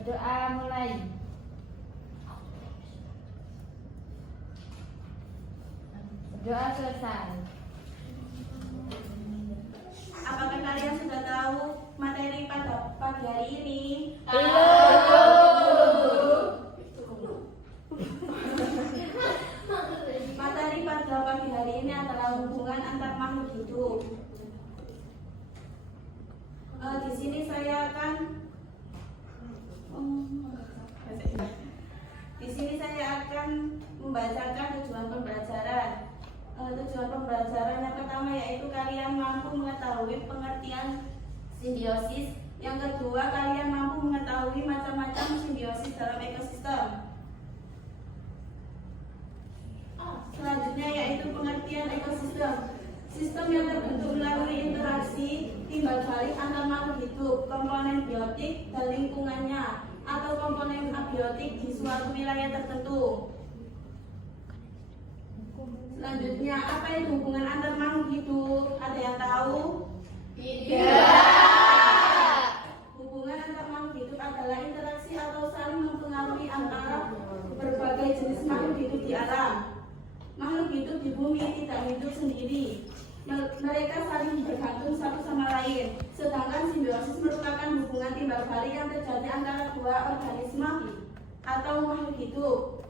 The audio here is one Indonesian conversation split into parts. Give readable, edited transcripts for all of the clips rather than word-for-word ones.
Berdoa mulai. Berdoa selesai. Apakah kalian sudah tahu materi pada pagi hari ini? Materi pada pagi hari ini adalah hubungan antar makhluk hidup. Di sini saya akan membacakan tujuan pembelajaran. Tujuan pembelajaran yang pertama yaitu kalian mampu mengetahui pengertian simbiosis. Yang kedua, kalian mampu mengetahui macam-macam simbiosis dalam ekosistem. Selanjutnya yaitu pengertian ekosistem. Sistem yang terbentuk melalui interaksi timbal balik antar makhluk hidup, komponen biotik dan lingkungannya, atau komponen abiotik di suatu wilayah tertentu. Selanjutnya, apa itu hubungan antar makhluk hidup? Ada yang tahu? Tidak. Hubungan antar makhluk hidup adalah interaksi atau saling mempengaruhi antara berbagai jenis makhluk hidup di alam. Makhluk hidup di bumi tidak hidup sendiri. Mereka saling bergantung satu sama lain. Sedangkan simbiosis merupakan hubungan timbal balik yang terjadi antara dua organisme atau makhluk hidup.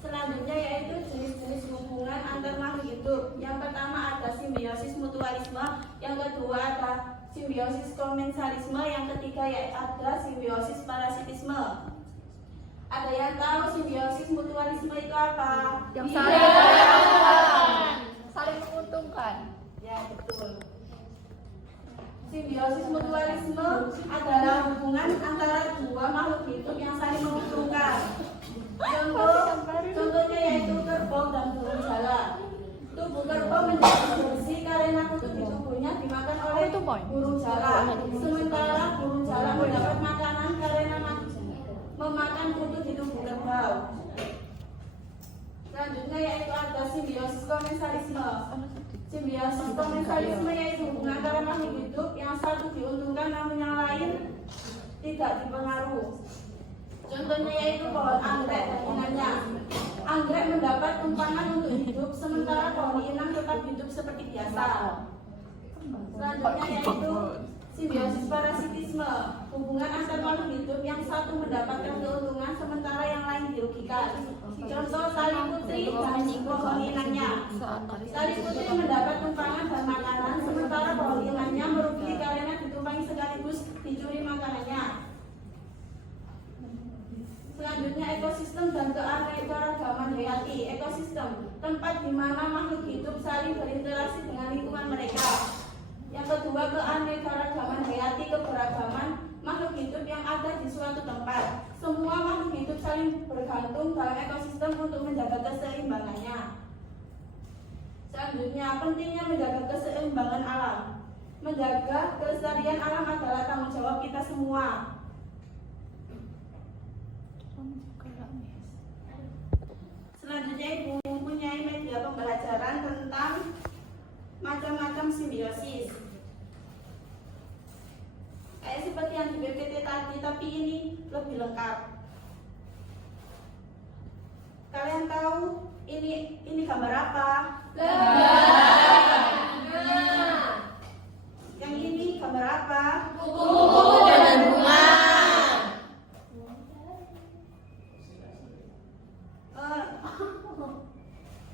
Selanjutnya yaitu jenis-jenis hubungan antar makhluk hidup. Yang pertama ada simbiosis mutualisme, yang kedua ada simbiosis komensalisme, yang ketiga yaitu ada simbiosis parasitisme. Ada yang tahu simbiosis mutualisme itu apa? Yang saling menguntungkan. Ya, betul. Simbiosis mutualisme adalah hubungan antara dua makhluk hidup yang saling menguntungkan. Contohnya yaitu kerbau dan burung jala. Tubuh kerbau menjadi bersih karena kutub di tubuhnya dimakan oleh burung jala. Sementara burung jala mendapat makanan karena memakan kutu di tubuh kerbau. Selanjutnya yaitu ada simbiosis komensalisme. Simbiosis komensalisme yaitu hubungan antara makhluk hidup yang satu diuntungkan namun yang lain tidak dipengaruhi. Contohnya yaitu pohon anggrek dan inangnya. Anggrek mendapat tumpangan untuk hidup, sementara pohon inang tetap hidup seperti biasa. Selanjutnya yaitu simbiosis parasitisme, hubungan antar makhluk hidup yang satu mendapatkan keuntungan sementara yang lain dirugikan. Contoh tali putri dan pohon inangnya. Tali putri mendapat tumpangan dan makanan, sementara pohon inangnya merugi karena ditumpangi sekaligus dicuri makanannya. Selanjutnya ekosistem dan keanekaragaman hayati. Ekosistem, tempat di mana makhluk hidup saling berinteraksi dengan lingkungan mereka. Yang kedua, keanekaragaman hayati, keberagaman makhluk hidup yang ada di suatu tempat. Semua makhluk hidup saling bergantung dalam ekosistem untuk menjaga keseimbangannya. Selanjutnya, pentingnya menjaga keseimbangan alam. Menjaga kelestarian alam adalah tanggung jawab kita semua. Selanjutnya Ibu mempunyai media pembelajaran tentang macam-macam simbiosis. Kayak seperti yang di PPT tadi, tapi ini lebih lengkap. Kalian tahu ini gambar apa? Yang ini gambar apa? Kupu-kupu dan bunga.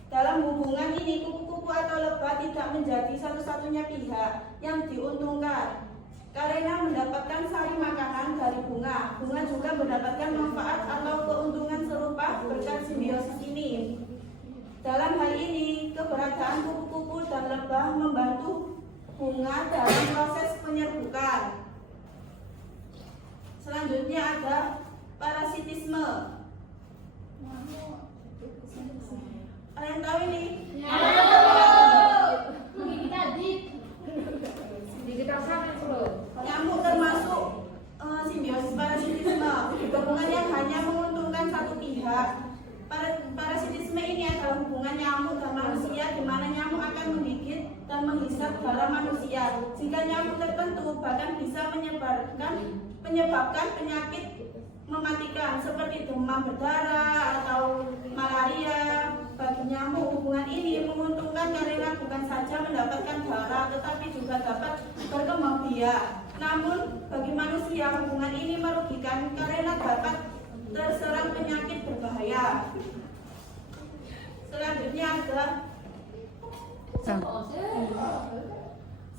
Dalam hubungan ini, kupu-kupu atau lebah tidak menjadi satu-satunya pihak yang diuntungkan karena mendapatkan sari makanan dari bunga. Bunga juga mendapatkan manfaat atau keuntungan serupa berkat simbiosis ini. Dalam hal ini, keberadaan kupu-kupu dan lebah membantu bunga dalam proses penyerbukan. Selanjutnya ada parasitisme. Kalian tahu ini? Nyamuk termasuk simbiosis parasitisme, hubungan yang hanya menguntungkan satu pihak. Parasitisme ini adalah hubungan nyamuk dan manusia di mana nyamuk akan menggigit dan menghisap darah manusia. Jika nyamuk tertentu bahkan bisa menyebabkan penyakit mematikan seperti demam berdarah atau malaria. Bagi nyamuk, hubungan ini menguntungkan karena bukan saja mendapatkan darah tetapi juga dapat berkembang biak. Namun bagi manusia, hubungan ini merugikan karena dapat terserang penyakit berbahaya.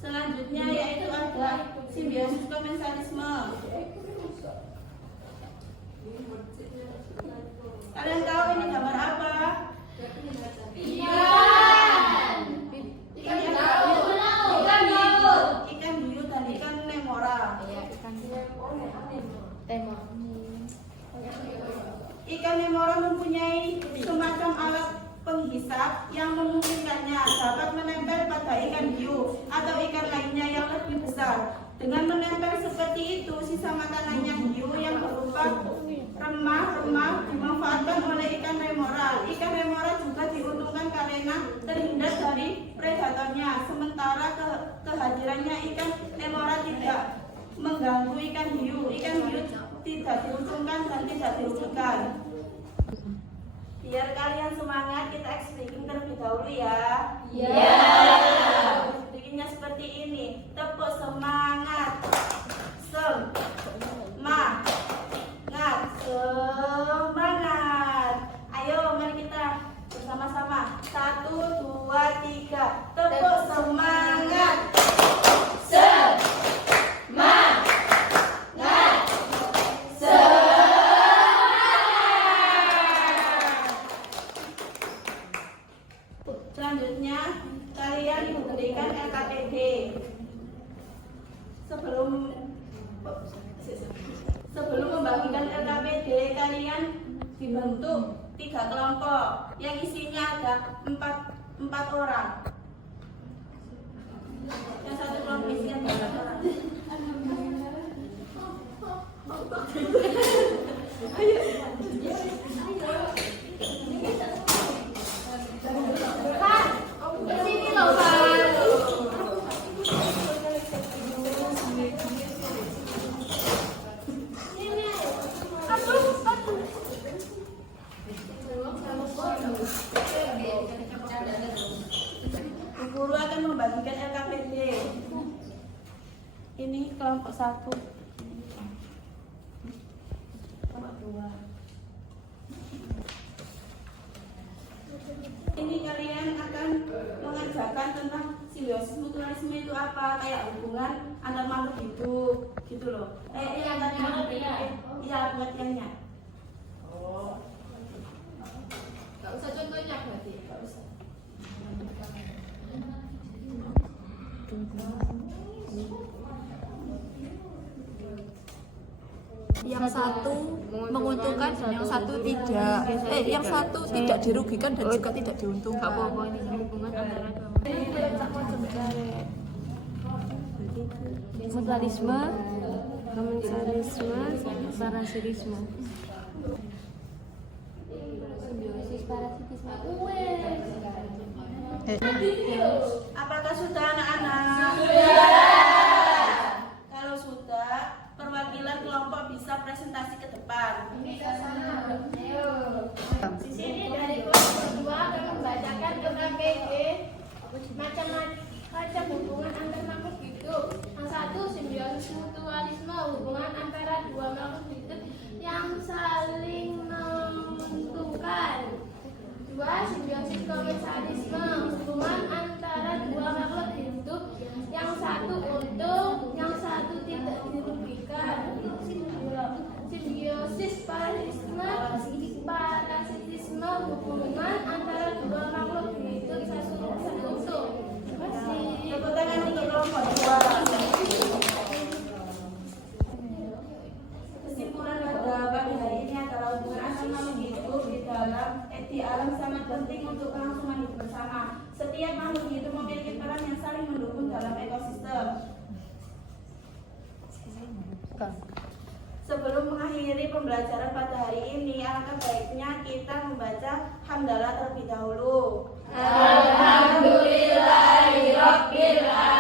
Selanjutnya yaitu ada simbiosis komensalisme. Kalian tahu ini gambar apa? Ikan biru dan ikan nemora. Ikan nemora mempunyai semacam alat penghisap yang memungkinkannya dapat menempel pada ikan hiu atau ikan lainnya yang lebih besar. Dengan menempel seperti itu, sisa makanannya hiu yang berupa remah-remah dimanfaatkan oleh ikan remora. Ikan remora juga diuntungkan karena terhindar dari predatornya, sementara kehadirannya ikan remora tidak mengganggu ikan hiu. Ikan hiu tidak diuntungkan dan tidak dirugikan. Biar kalian semangat, kita explaining terlebih dahulu ya. Bikinnya seperti ini. Tepuk semangat. Semangat. Ayo mari kita bersama-sama. 1, 2, 3. Tepuk semangat. Selanjutnya kalian diberikan LKPD. Sebelum membagikan LKPD, kalian dibentuk 3 kelompok yang isinya ada 4 orang. Yang satu kelompok isinya 4 orang. Sini loh, Pak. Guru akan membagikan LKPD. Ini kelompok 1, kelompok 2. Ini kalian akan mengajarkan tentang simbiosis mutualisme itu apa, kayak hubungan antar makhluk hidup, gitu loh. Iya, pengertiannya. Gak usah contohnya berarti. Gak usah. Yang satu menguntungkan dan yang satu tidak. Yang satu tidak dirugikan dan juga tidak diuntungkan. Apa-apa ini hubungan antara mutualisme, komensalisme, parasitisme. simbiosis parasitisme. Apakah sudah anak-anak? Kalau sudah, perwakilan kelompok bisa presentasi ke depan. Di sini dari kelompok 2 akan membacakan LKPD macam-macam hubungan antar makhluk hidup. Yang satu, simbiosis mutualisme, hubungan antara dua makhluk hidup yang saling menguntungkan. 2. Simbiosis komensalisme, hubungan antara dua makhluk hidup yang satu untung, yang satu tidak dirugikan. Simbiosis parasitisme, hubungan antara dua makhluk hidup satu untung. Tepuk tangan untuk kelompok 2. Kesimpulan pada pagi hari ini adalah hubungan antar makhluk hidup di alam sangat penting untuk kelangsungan hidup bersama. Setiap makhluk hidup memiliki peran yang saling mendukung dalam ekosistem. Sebelum mengakhiri pembelajaran pada hari ini, alangkah baiknya kita membaca hamdalah terlebih dahulu. Alhamdulillah. Rabbil Alamin.